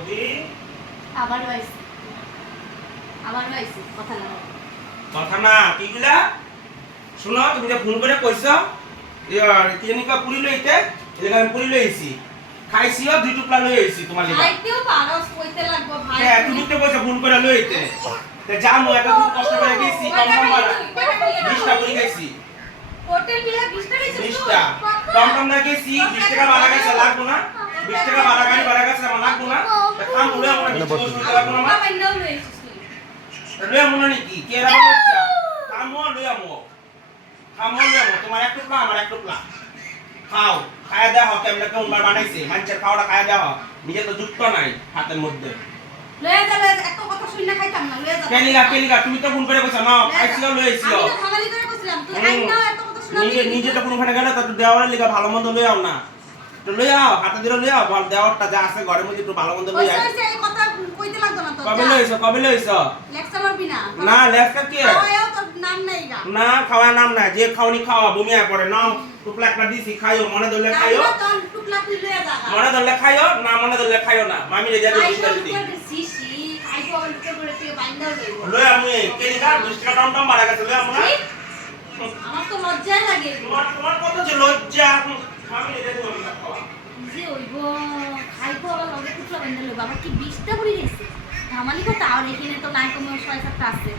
বৌদি আবার হইছে কথা না কিগুলা শুনো তুমি যে ফোন করে কইছো কি জানি কা পুরি লইতে এদিকে আমি পুরি লইছি খাইছিও দুই টুকরা লই আইছি তোমার লাগি খাইতেও পারস কইতে লাগবো ভাই হ্যাঁ তুমি তো কইছো ফোন করে লইতে তে যামু এত খুব কষ্ট করে গেছি কম বাড়া 20টা পুরি খাইছি হোটেল বিলা 20টা খাইছিস 20টা কম না গেছি 20 টাকা বাড়া গেছে লাগবো না 20 টাকা বাড়া গেছে আমার লাগবো না তা খাম উড়ে আমরা কিছু করতে লাগবো না বাবা নাও লইছিস তুই লইয়া মনে নাকি কি এরা বাচ্চা খামো লইয়া মো তোমার এক টুকরা আমার এক টুকরা খাও খায়া দাও কেমনে কেমন বানাইছে মানুষের খাওয়াটা খায়া দাও নিজে তো যুক্ত নাই হাতের মধ্যে লয়ে যা এত কথা শুই না খাইতাম না লয়ে যা কেলিগা তুমি তো ফোন করে কইছো না খাইছিও লইছিও আমি তো খামালি করে কইছিলাম তুই আই না এত কথা শুনা নিজে তো কোনখানে গেলে তো দেওয়ার লিগা ভালো মন্দ লইয়াও না তো লইয়াও হাতে দিলে লইয়াও বল দেওয়ারটা যা আছে ঘরের মধ্যে একটু ভালো মন্দ লইয়াও কইছে এই কথা কইতে লাগতো না তো কবে লইছো লেকচার মারবি না না লেখা কি খাওয়াও তোর নাম নাই গা না খাওয়া নাম না যে খাওনি খাওয়া বমিয়া পড়ে নাও টুকলা একটা দিছি খাইও মনে ধরলে খাইও তোর টুকলা তুই লয়ে যা মনে ধরলে খাইও না মনে ধরলে খাইও না মামি রে যা দিছি দিদি সিসি খাইবো আর লুকে করে তুই বাইন্দাও লইবো লই আমি কেলিগা 20 টাকা টম মারা গেছে লই আমরা আমার তো লজ্জাই লাগে তোমার কত যে লজ্জা মামি রে দিদি খাওয়া যে হইবো খাইবো আবার লগে টুকলা বাইন্দা লইবো আবার কি 20টা করে গেছে ধামালি কথা আর এখানে তো নাই কমে 6-7টা আছে